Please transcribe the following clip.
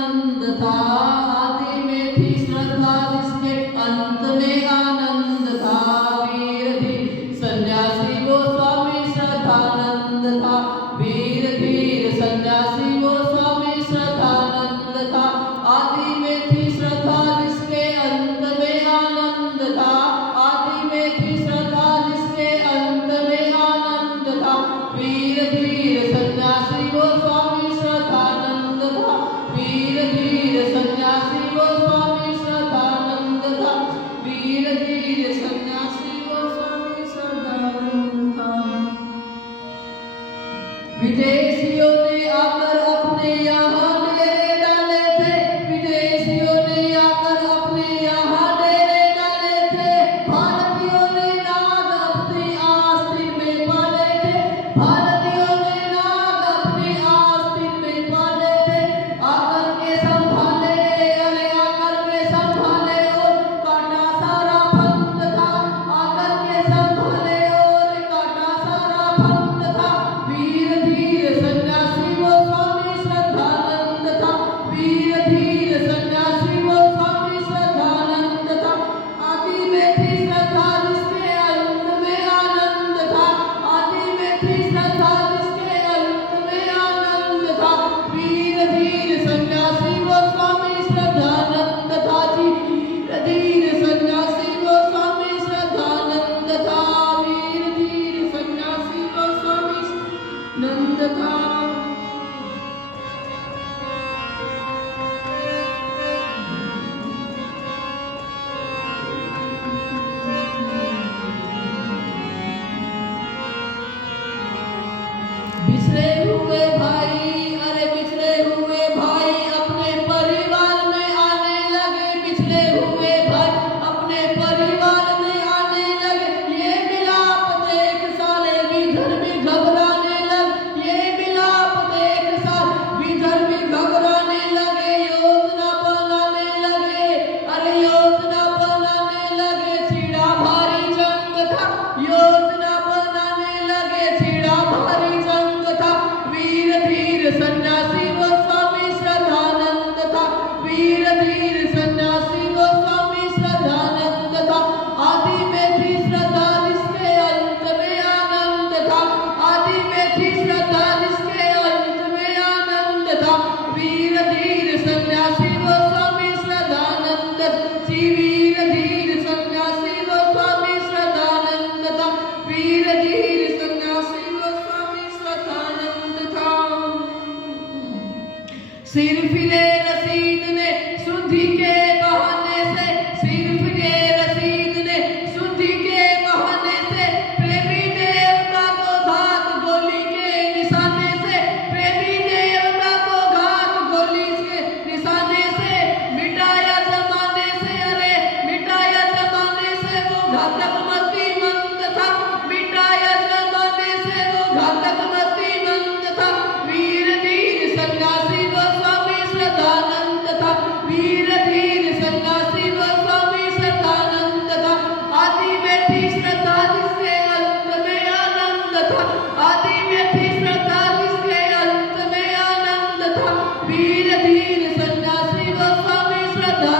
आनंद था, आदि में थी श्रद्धा जिसके अंत में आनंद था। वीर धीर सन्यासी वो स्वामी श्रद्धानंद था, वीर धीर सन्यासी वो स्वामी श्रद्धानंद था। आदि में थी श्रद्धा जिसके अंत में आनंद था, आदि में थी श्रद्धा जिसके अंत में आनंद था। वीर धीर सन्यासी वो स्वामी श्रद्धानंद था, वीर धीर सन्यासी वो स्वामी श्रद्धानंद था, वीर धीर सन्यासी वो स्वामी श्रद्धानंद था। विदेशियों ने आकर अपने यहाँ डेरे डाले थे, विदेशियों ने आकर अपने यहाँ डेरे डाले थे। भारतीयों ने नाग अपनी आस्तीन में पाले थे, भारतीयों ने नाग अपनी आस्तीन में पाले थे। आकर के संभाले, अरे आकर के संभाले और काटा सारा फंद था, आकर के संभाले और काटा सारा फंद था। वीर धीर सन्यासी वो स्वामी श्रद्धानंद था, वीर धीर सन्यासी वो स्वामी श्रद्धानंद था। आदि में थी श्रद्धा जिसके अंत में आनंद था, आदि में थी श्रद्धा जिसके अंत में आनंद था। वीर धीर सन्यासी वो स्वामी श्रद्धानंद था जी, वीर धीर सन्यासी वो स्वामी श्रद्धानंद था, वीर धीर सन्यासी वो स्वामी नंद था। बिछड़े हुए भाई, अरे बिछड़े हुए भाई अपने परिवार में आने लगे, बिछड़े हुए भाई अपने परिवार में आने लगे। ये मिलाप देख सारे विधर्मी घबराने लगे, ये मिलाप देख सारे विधर्मी घबराने लगे। योजना बनाने लगे, अरे योजना बनाने लगे, छिड़ा भारी जंग था, योजना बनाने लगे, छिड़ा भारी जंग था। वीर धीर सन्यासी वो स्वामी श्रद्धानंद था, वीर धीर सन्यासी वो स्वामी श्रद्धानंद था। आदि में थी श्रद्धा जिसके अंत में आनंद था, आदि में थी श्रद्धा जिसके अंत में आनंद था। वीर धीर सन्यासी वो स्वामी श्रद्धानंद जी, वीर धीर सन्यासी वो स्वामी श्रद्धानंद था, वीर धीर सन्यासी वो स्वामी श्रद्धानंद था। सिर फिरे रसीद ने शुद्धि के बहाने से, सिर फिरे रसीद ने शुद्धि के बहाने से। प्रेमी देवता को घात गोली के निशाने से, प्रेमी देवता को घात गोली के निशाने से। मिटाया जमाने से, अरे मिटाया जमाने से वो घातक मति मंद था, मिटाया जमाने से वो घातक मति मंद था। वीर धीर सन्यासी वो स्वामी श्रद्धानंद था, वीर धीर सन्यासी वो स्वामी श्रद्धानंद था। आदि में थी श्रद्धा जिसके अंत में आनंद था, आदि में थी श्रद्धा जिसके अंत में आनंद था। वीर धीर सन्यासी वो स्वामी श्रद्धा